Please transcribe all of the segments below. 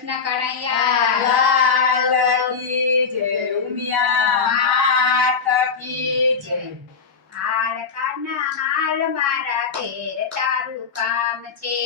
કૃષ્ણ કનૈયા લાલ કી જય ઉમિયા માત કી જય હાલ કાના હાલ મારા ઘેર તારું કામ છે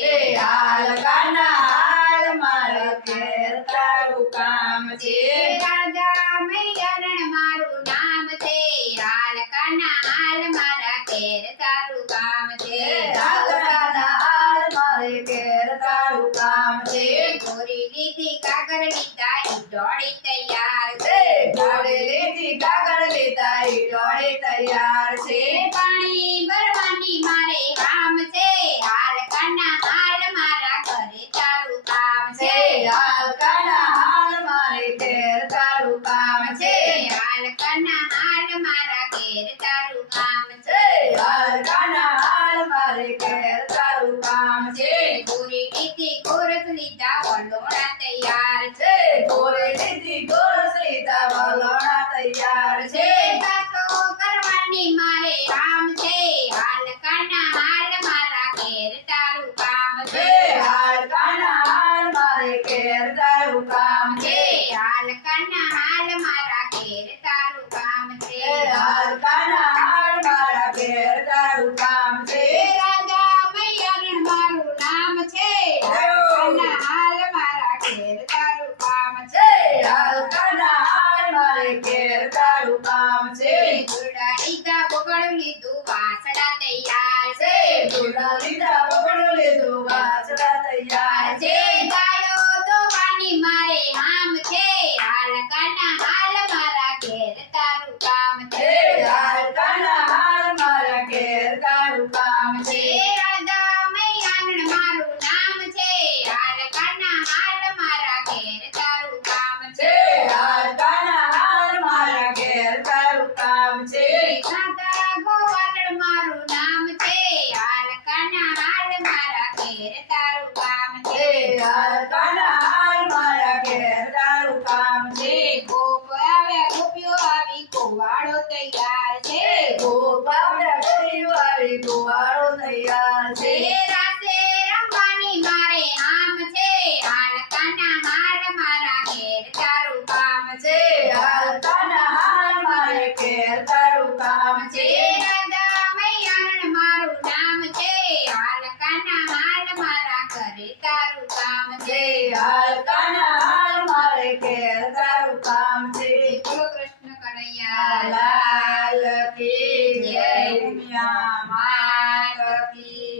હાલ કાના હાલ મારા ઘેર તારું કામ છે રાજા મૈયારણ મારું નામ છે હાલ કાના હાલ મારા ઘેર તારું કામ છે રાજાના હાલ મારે ઘેર તારું કામ છે ગોરી લીધી કાગળ લીધા ઈ દોડી તૈયાર છે ઘોડે લીધી કાગળ લીધા ઈ દોડે તૈયાર છે પાણી ભરવાની મારે કામ છે હાલ કાના હાલ મારા ઘરે તારું કામ છે હાલ કાના હાલ મારે ઘેર તારું કામ છે હાલ કાના હાલ મારા ઘેર તારું કામ છે હાલ કાના હાલ મારે ઘેર તારું કામ છે ગોરી લીધી ગોરસ લીધા વલોણા તૈયાર છે ઘોડે લીધી ગોરસ લીધા વલોણા તૈયાર છે વાતો કરવાની મારે કામ છે હાલ કાના હાલ મારા ઘેર તારું કામ છે હાલ કાના હાલ મારે ઘેર તારું કામ છે છે હાલ કાના હાલ મારા ઘેર તારું કામ છે હાલ કાના હાલ મારા ઘેર તારું કામ છે રાજા મૈયારણ મારું નામ છે હાલ કાના હાલ મારા ઘેર તારું કામ છે હાલ કાના હાલ મારે ઘેર તારું કામ છે ઘોડા લીધા બગડું લીધું વાસડા તૈયાર છે ઘોડા લીધા બગડું લીધું વાસડા તૈયાર છે છે ગાયો ધોવાની મારે હામ છે હાલ કાના હાલ મારા ઘેર તારું કામ છે હાલ કાના હાલ મારા ઘેર તારું કામ છે છે રાજા મૈયારણ મારું નામ છે હાલ કાના હાલ મારા ઘેર તારું કામ છે હાલ કાના હાલ મારા ઘેર તારું કામ છે રાધા ગોવાલણ મારું નામ છે હાલ કાના હાલ મારા ઘેર તારું કામ છે હાલ કાના હાલ મારા ઘેર તારું કામ છે ગોપ આવ્યા ગોપીઓ આવી ગોવાળો તૈયાર છે ગોપાળા ગરીવાળી ગોવાળો તૈયાર છે રાતે રમવાની મારે આમ છે હાલ કાના હાલ મારા ઘેર તારું કામ છે હાલ કાના હાલ મારે ઘેર તારું કામ છે રાધા મૈયારણ મારું નામ છે હાલ કાના હાલ મારા ઘરે તારું કામ છે હાલ કાના હાલ મારે ઘેર તારું કામ છે બોલો કૃષ્ણ કનૈયા લાલ કી જય ઉમિયા માત કી